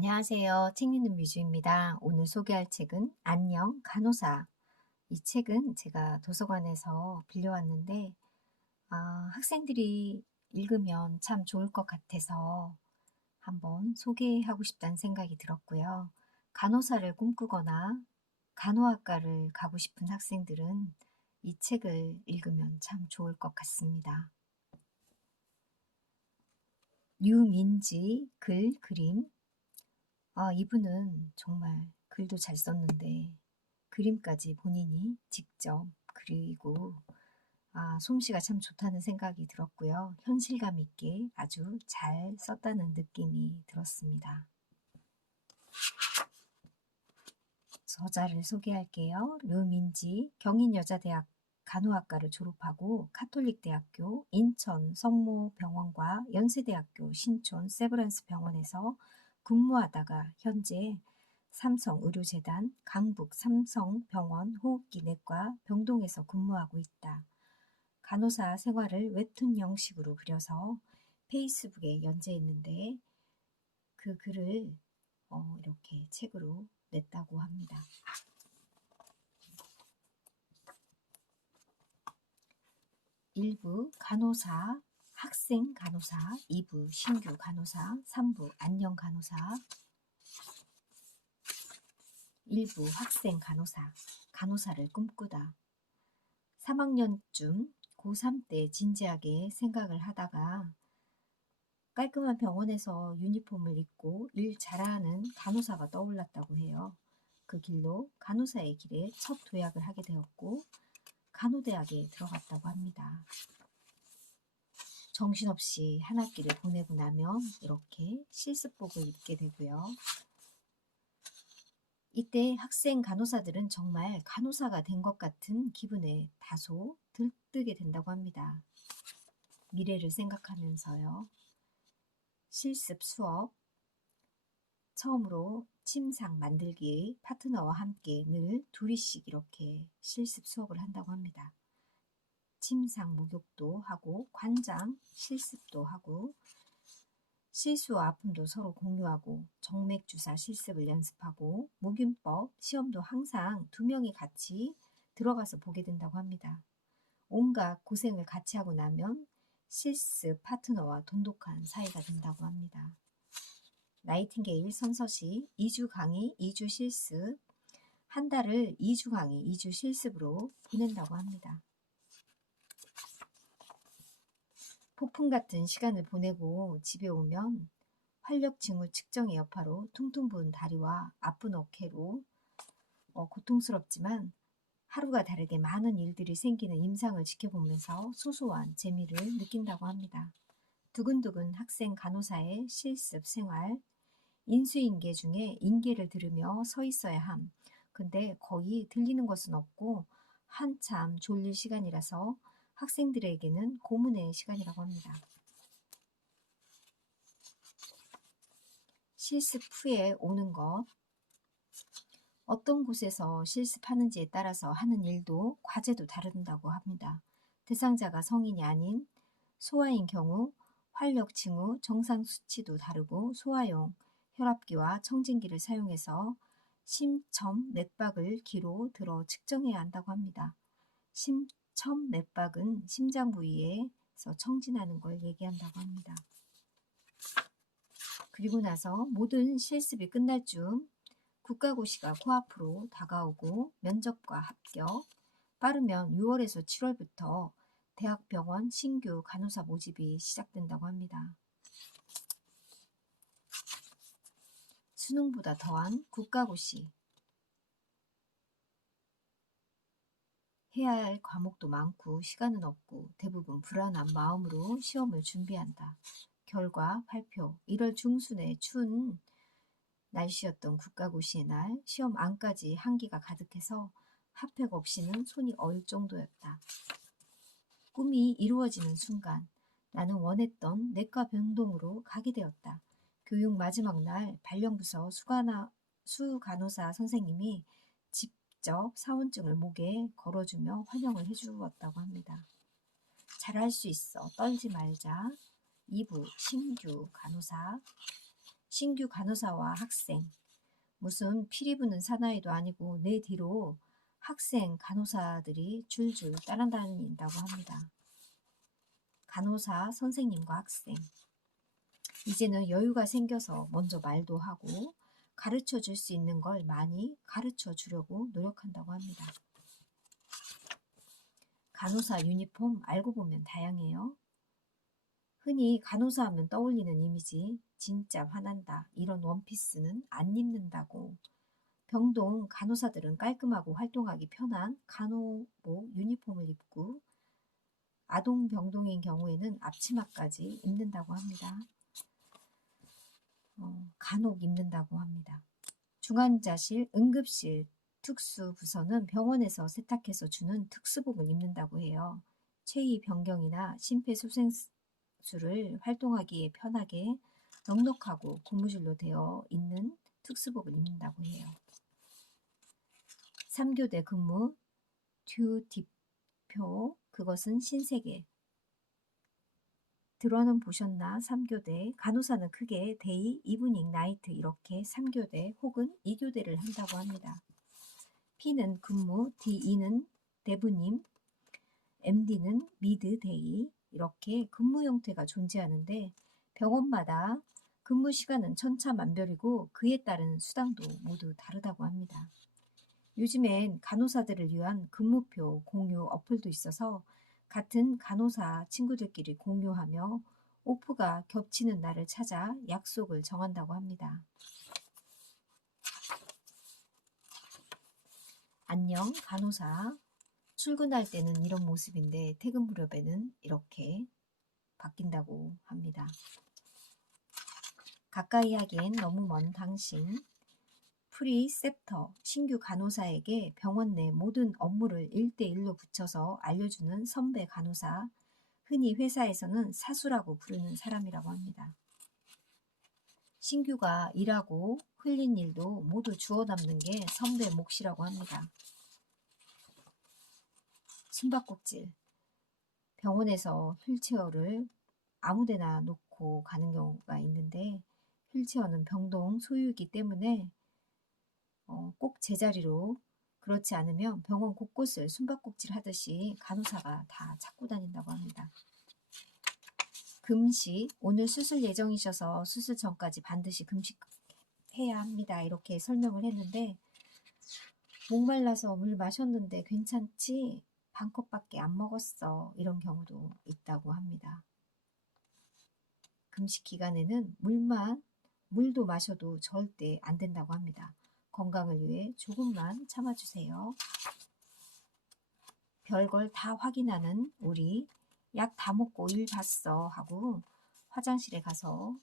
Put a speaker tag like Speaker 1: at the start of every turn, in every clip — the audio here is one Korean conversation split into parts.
Speaker 1: 안녕하세요. 책 읽는 뮤즈입니다. 오늘 소개할 책은 안녕 간호사. 이 책은 제가 도서관에서 빌려왔는데 아, 학생들이 읽으면 참 좋을 것 같아서 한번 소개하고 싶다는 생각이 들었고요. 간호사를 꿈꾸거나 간호학과를 가고 싶은 학생들은 이 책을 읽으면 참 좋을 것 같습니다. 류민지 글 그림 아, 이분은 정말 글도 잘 썼는데 그림까지 본인이 직접 그리고 아, 솜씨가 참 좋다는 생각이 들었고요. 현실감 있게 아주 잘 썼다는 느낌이 들었습니다. 저자를 소개할게요. 류민지 경인여자대학 간호학과를 졸업하고 카톨릭대학교 인천 성모병원과 연세대학교 신촌 세브란스 병원에서 근무하다가 현재 삼성의료재단 강북 삼성병원 호흡기 내과 병동에서 근무하고 있다. 간호사 생활을 웹툰 형식으로 그려서 페이스북에 연재했는데 그 글을 어, 이렇게 책으로 냈다고 합니다. 일부 간호사, 학생 간호사, 2부 신규 간호사, 3부 안녕 간호사, 1부 학생 간호사, 간호사를 꿈꾸다. 3학년쯤 고3 때 진지하게 생각을 하다가 깔끔한 병원에서 유니폼을 입고 일 잘하는 간호사가 떠올랐다고 해요. 그 길로 간호사의 길에 첫 도약을 하게 되었고 간호대학에 들어갔다고 합니다. 정신없이 한 학기를 보내고 나면 이렇게 실습복을 입게 되고요. 이때 학생 간호사들은 정말 간호사가 된 것 같은 기분에 다소 들뜨게 된다고 합니다. 미래를 생각하면서요. 실습 수업, 처음으로 침상 만들기 파트너와 함께 늘 둘이씩 이렇게 실습 수업을 한다고 합니다. 침상 목욕도 하고 관장 실습도 하고 실수와 아픔도 서로 공유하고 정맥 주사 실습을 연습하고 목윤법 시험도 항상 두 명이 같이 들어가서 보게 된다고 합니다. 온갖 고생을 같이 하고 나면 실습 파트너와 돈독한 사이가 된다고 합니다. 나이팅게일 선서시 2주 강의, 2주 실습, 한 달을 2주 강의, 2주 실습으로 보낸다고 합니다. 폭풍 같은 시간을 보내고 집에 오면 활력 징후 측정의 여파로 퉁퉁 부은 다리와 아픈 어깨로 어, 고통스럽지만 하루가 다르게 많은 일들이 생기는 임상을 지켜보면서 소소한 재미를 느낀다고 합니다. 두근두근 학생 간호사의 실습 생활, 인수인계 중에 인계를 들으며 서 있어야 함. 근데 거의 들리는 것은 없고 한참 졸릴 시간이라서 학생들에게는 고문의 시간이라고 합니다. 실습 후에 오는 것. 어떤 곳에서 실습하는지에 따라서 하는 일도 과제도 다른다고 합니다. 대상자가 성인이 아닌 소아인 경우 활력 징후 정상 수치도 다르고 소아용 혈압기와 청진기를 사용해서 심점 맥박을 기로 들어 측정해야 한다고 합니다. 심 첫 맥박은 심장 부위에서 청진하는 걸 얘기한다고 합니다. 그리고 나서 모든 실습이 끝날 쯤 국가고시가 코앞으로 다가오고 면접과 합격, 빠르면 6월에서 7월부터 대학병원 신규 간호사 모집이 시작된다고 합니다. 수능보다 더한 국가고시, 해야 할 과목도 많고 시간은 없고 대부분 불안한 마음으로 시험을 준비한다. 결과 발표 1월 중순에 추운 날씨였던 국가고시의 날 시험 안까지 한기가 가득해서 핫팩 없이는 손이 얼 정도였다. 꿈이 이루어지는 순간 나는 원했던 내과 병동으로 가게 되었다. 교육 마지막 날 발령부서 수간호, 수간호사 선생님이 직접 사원증을 목에 걸어주며 환영을 해주었다고 합니다. 잘할 수 있어. 떨지 말자. 2부 신규 간호사 신규 간호사와 학생, 무슨 피리 부는 사나이도 아니고 내 뒤로 학생 간호사들이 줄줄 따라다닌다고 합니다. 간호사 선생님과 학생. 이제는 여유가 생겨서 먼저 말도 하고 가르쳐 줄 수 있는 걸 많이 가르쳐 주려고 노력한다고 합니다. 간호사 유니폼 알고 보면 다양해요. 흔히 간호사 하면 떠올리는 이미지, 진짜 화난다. 이런 원피스는 안 입는다고. 병동 간호사들은 깔끔하고 활동하기 편한 간호복 유니폼을 입고 아동 병동인 경우에는 앞치마까지 입는다고 합니다. 어, 간혹 입는다고 합니다. 중환자실, 응급실, 특수 부서는 병원에서 세탁해서 주는 특수복을 입는다고 해요. 체위 변경이나 심폐소생술을 활동하기에 편하게 넉넉하고 고무줄로 되어 있는 특수복을 입는다고 해요. 3교대 근무 듀티표 그것은 신세계 들어는 보셨나 3교대 간호사는 크게 데이, 이브닝, 나이트 이렇게 3교대 혹은 2교대를 한다고 합니다. P는 근무, DE는 대부님, MD는 미드, 데이 이렇게 근무 형태가 존재하는데 병원마다 근무 시간은 천차만별이고 그에 따른 수당도 모두 다르다고 합니다. 요즘엔 간호사들을 위한 근무표 공유 어플도 있어서 같은 간호사 친구들끼리 공유하며 오프가 겹치는 날을 찾아 약속을 정한다고 합니다. 안녕 간호사 출근할 때는 이런 모습인데 퇴근 무렵에는 이렇게 바뀐다고 합니다. 가까이 하기엔 너무 먼 당신 프리셉터 신규 간호사에게 병원 내 모든 업무를 1대1로 붙여서 알려주는 선배 간호사 흔히 회사에서는 사수라고 부르는 사람이라고 합니다. 신규가 일하고 흘린 일도 모두 주워 담는 게 선배 몫이라고 합니다. 숨바꼭질 병원에서 휠체어를 아무데나 놓고 가는 경우가 있는데 휠체어는 병동 소유이기 때문에 어, 꼭 제자리로 그렇지 않으면 병원 곳곳을 숨바꼭질 하듯이 간호사가 다 찾고 다닌다고 합니다. 금식, 오늘 수술 예정이셔서 수술 전까지 반드시 금식해야 합니다. 이렇게 설명을 했는데 목말라서 물 마셨는데 괜찮지? 반 컵밖에 안 먹었어. 이런 경우도 있다고 합니다. 금식 기간에는 물만, 물도 마셔도 절대 안 된다고 합니다. 건강을 위해 조금만 참아주세요. 별걸 다 확인하는 우리 약 다 먹고 일 봤어 하고 화장실에 가서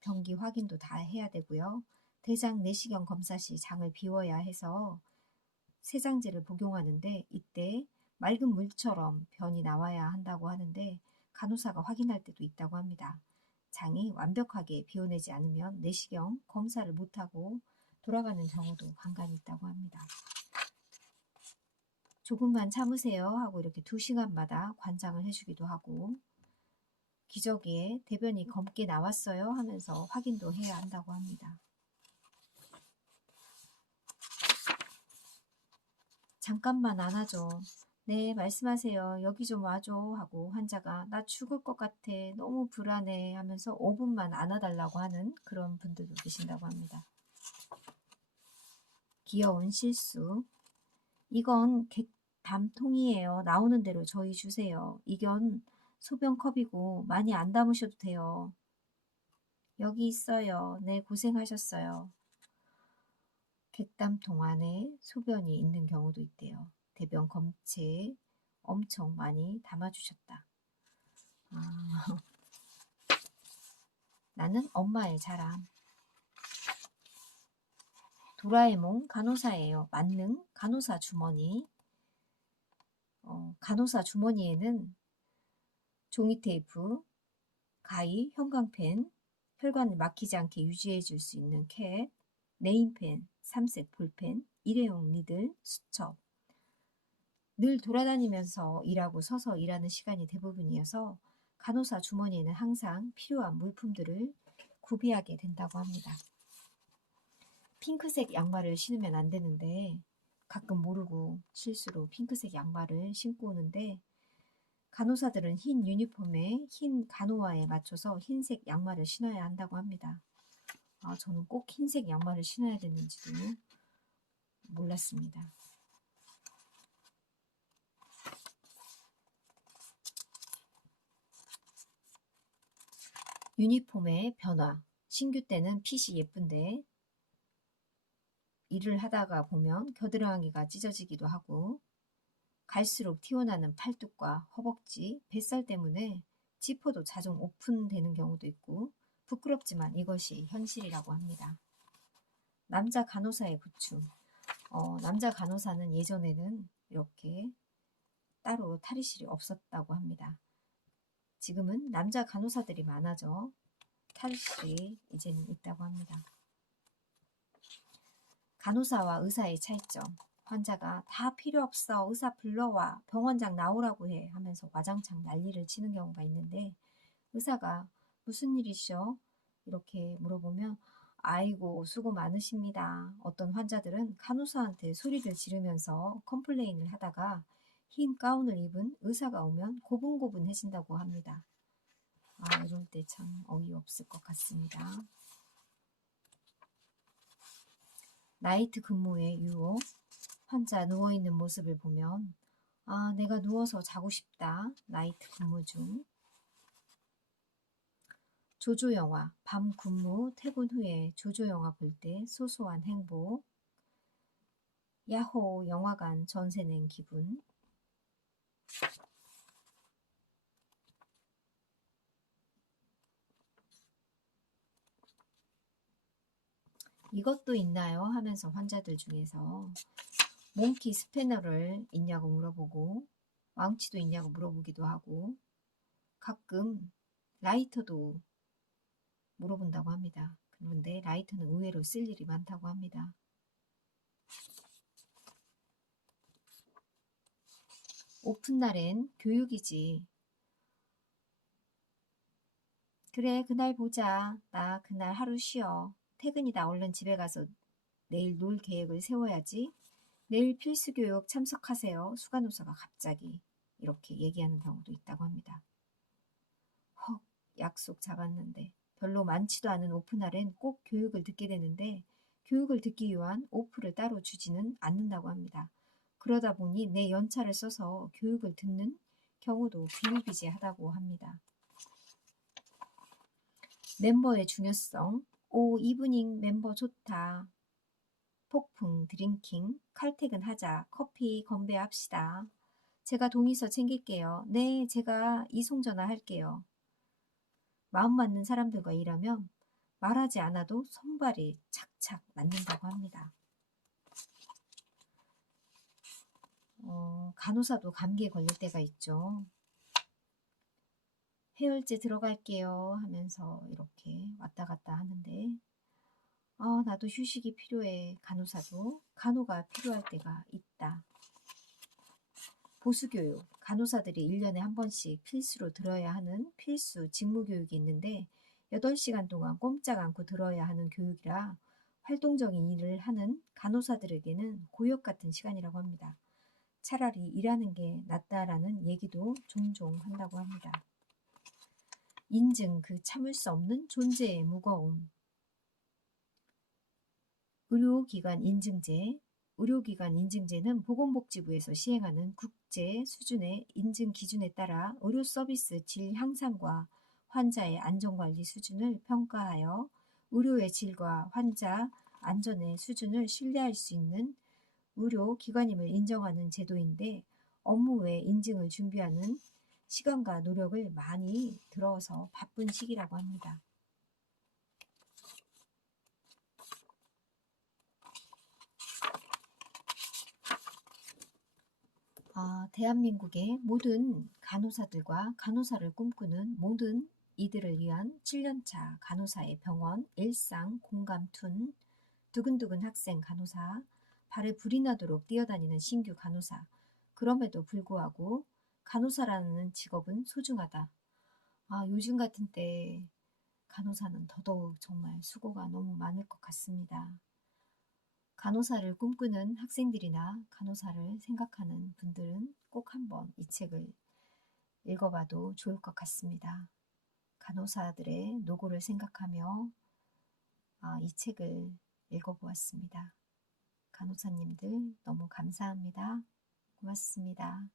Speaker 1: 변기 확인도 다 해야 되고요. 대장 내시경 검사 시 장을 비워야 해서 세장제를 복용하는데 이때 맑은 물처럼 변이 나와야 한다고 하는데 간호사가 확인할 때도 있다고 합니다. 장이 완벽하게 비워내지 않으면 내시경 검사를 못하고 돌아가는 경우도 간간히 있다고 합니다. 조금만 참으세요 하고 이렇게 두 시간마다 관장을 해주기도 하고 기저귀에 대변이 검게 나왔어요 하면서 확인도 해야 한다고 합니다. 잠깐만 안아줘. 네, 말씀하세요. 여기 좀 와줘. 하고 환자가 나 죽을 것 같아. 너무 불안해. 하면서 5분만 안아달라고 하는 그런 분들도 계신다고 합니다. 귀여운 실수. 이건 객담통이에요. 나오는 대로 저희 주세요. 이건 소변컵이고 많이 안 담으셔도 돼요. 여기 있어요. 네, 고생하셨어요. 객담통 안에 소변이 있는 경우도 있대요. 대변 검체 엄청 많이 담아주셨다. 아, 나는 엄마의 자랑. 도라에몽 간호사예요. 만능 간호사 주머니. 어, 간호사 주머니에는 종이 테이프, 가위, 형광펜, 혈관을 막히지 않게 유지해 줄 수 있는 캡, 네임펜, 삼색 볼펜, 일회용 니들, 수첩. 늘 돌아다니면서 일하고 서서 일하는 시간이 대부분이어서 간호사 주머니에는 항상 필요한 물품들을 구비하게 된다고 합니다. 핑크색 양말을 신으면 안 되는데 가끔 모르고 실수로 핑크색 양말을 신고 오는데 간호사들은 흰 유니폼에 흰 간호화에 맞춰서 흰색 양말을 신어야 한다고 합니다. 아, 저는 꼭 흰색 양말을 신어야 되는지도 몰랐습니다. 유니폼의 변화. 신규 때는 핏이 예쁜데 일을 하다가 보면 겨드랑이가 찢어지기도 하고 갈수록 튀어나는 팔뚝과 허벅지, 뱃살 때문에 지퍼도 자주 오픈되는 경우도 있고 부끄럽지만 이것이 현실이라고 합니다. 남자 간호사의 부추. 어, 남자 간호사는 예전에는 이렇게 따로 탈의실이 없었다고 합니다. 지금은 남자 간호사들이 많아져 탈의실이 이제는 있다고 합니다. 간호사와 의사의 차이점. 환자가 다 필요 없어 의사 불러와 병원장 나오라고 해 하면서 와장창 난리를 치는 경우가 있는데 의사가 무슨 일이셔? 이렇게 물어보면 아이고 수고 많으십니다. 어떤 환자들은 간호사한테 소리를 지르면서 컴플레인을 하다가 흰 가운을 입은 의사가 오면 고분고분해진다고 합니다. 아 이럴 때 참 어이없을 것 같습니다. 나이트 근무의 유혹 환자 누워있는 모습을 보면 아 내가 누워서 자고 싶다. 나이트 근무 중. 조조 영화 밤 근무 퇴근 후에 조조 영화 볼 때 소소한 행복. 야호 영화관 전세 낸 기분 이것도 있나요? 하면서 환자들 중에서 몽키 스패너를 있냐고 물어보고 왕치도 있냐고 물어보기도 하고 가끔 라이터도 물어본다고 합니다. 그런데 라이터는 의외로 쓸 일이 많다고 합니다. 오픈 날엔 교육이지. 그래, 그날 보자. 나 그날 하루 쉬어. 퇴근이다. 얼른 집에 가서 내일 놀 계획을 세워야지. 내일 필수 교육 참석하세요. 수간호사가 갑자기 이렇게 얘기하는 경우도 있다고 합니다. 헉, 약속 잡았는데 별로 많지도 않은 오프날엔 꼭 교육을 듣게 되는데 교육을 듣기 위한 오프를 따로 주지는 않는다고 합니다. 그러다 보니 내 연차를 써서 교육을 듣는 경우도 비일비재하다고 합니다. 멤버의 중요성 오 이브닝 멤버 좋다. 폭풍, 드링킹, 칼퇴근 하자, 커피 건배합시다. 제가 동의서 챙길게요. 네, 제가 이송 전화할게요. 마음 맞는 사람들과 일하면 말하지 않아도 손발이 착착 맞는다고 합니다. 어, 간호사도 감기에 걸릴 때가 있죠. 해열제 들어갈게요 하면서 이렇게 왔다 갔다 하는데 아, 나도 휴식이 필요해. 간호사도 간호가 필요할 때가 있다. 보수교육. 간호사들이 1년에 한 번씩 필수로 들어야 하는 필수 직무교육이 있는데 8시간 동안 꼼짝 않고 들어야 하는 교육이라 활동적인 일을 하는 간호사들에게는 고역 같은 시간이라고 합니다. 차라리 일하는 게 낫다라는 얘기도 종종 한다고 합니다. 인증 그 참을 수 없는 존재의 무거움. 의료기관 인증제 의료기관 인증제는 보건복지부에서 시행하는 국제 수준의 인증 기준에 따라 의료 서비스 질 향상과 환자의 안전관리 수준을 평가하여 의료의 질과 환자 안전의 수준을 신뢰할 수 있는 의료기관임을 인정하는 제도인데 업무 외 인증을 준비하는 시간과 노력을 많이 들어서 바쁜 시기라고 합니다. 아, 대한민국의 모든 간호사들과 간호사를 꿈꾸는 모든 이들을 위한 7년차 간호사의 병원 일상 공감툰 두근두근 학생 간호사 발에 불이 나도록 뛰어다니는 신규 간호사 그럼에도 불구하고 간호사라는 직업은 소중하다. 아, 요즘 같은 때 간호사는 더더욱 정말 수고가 너무 많을 것 같습니다. 간호사를 꿈꾸는 학생들이나 간호사를 생각하는 분들은 꼭 한번 이 책을 읽어봐도 좋을 것 같습니다. 간호사들의 노고를 생각하며 아, 이 책을 읽어보았습니다. 간호사님들 너무 감사합니다. 고맙습니다.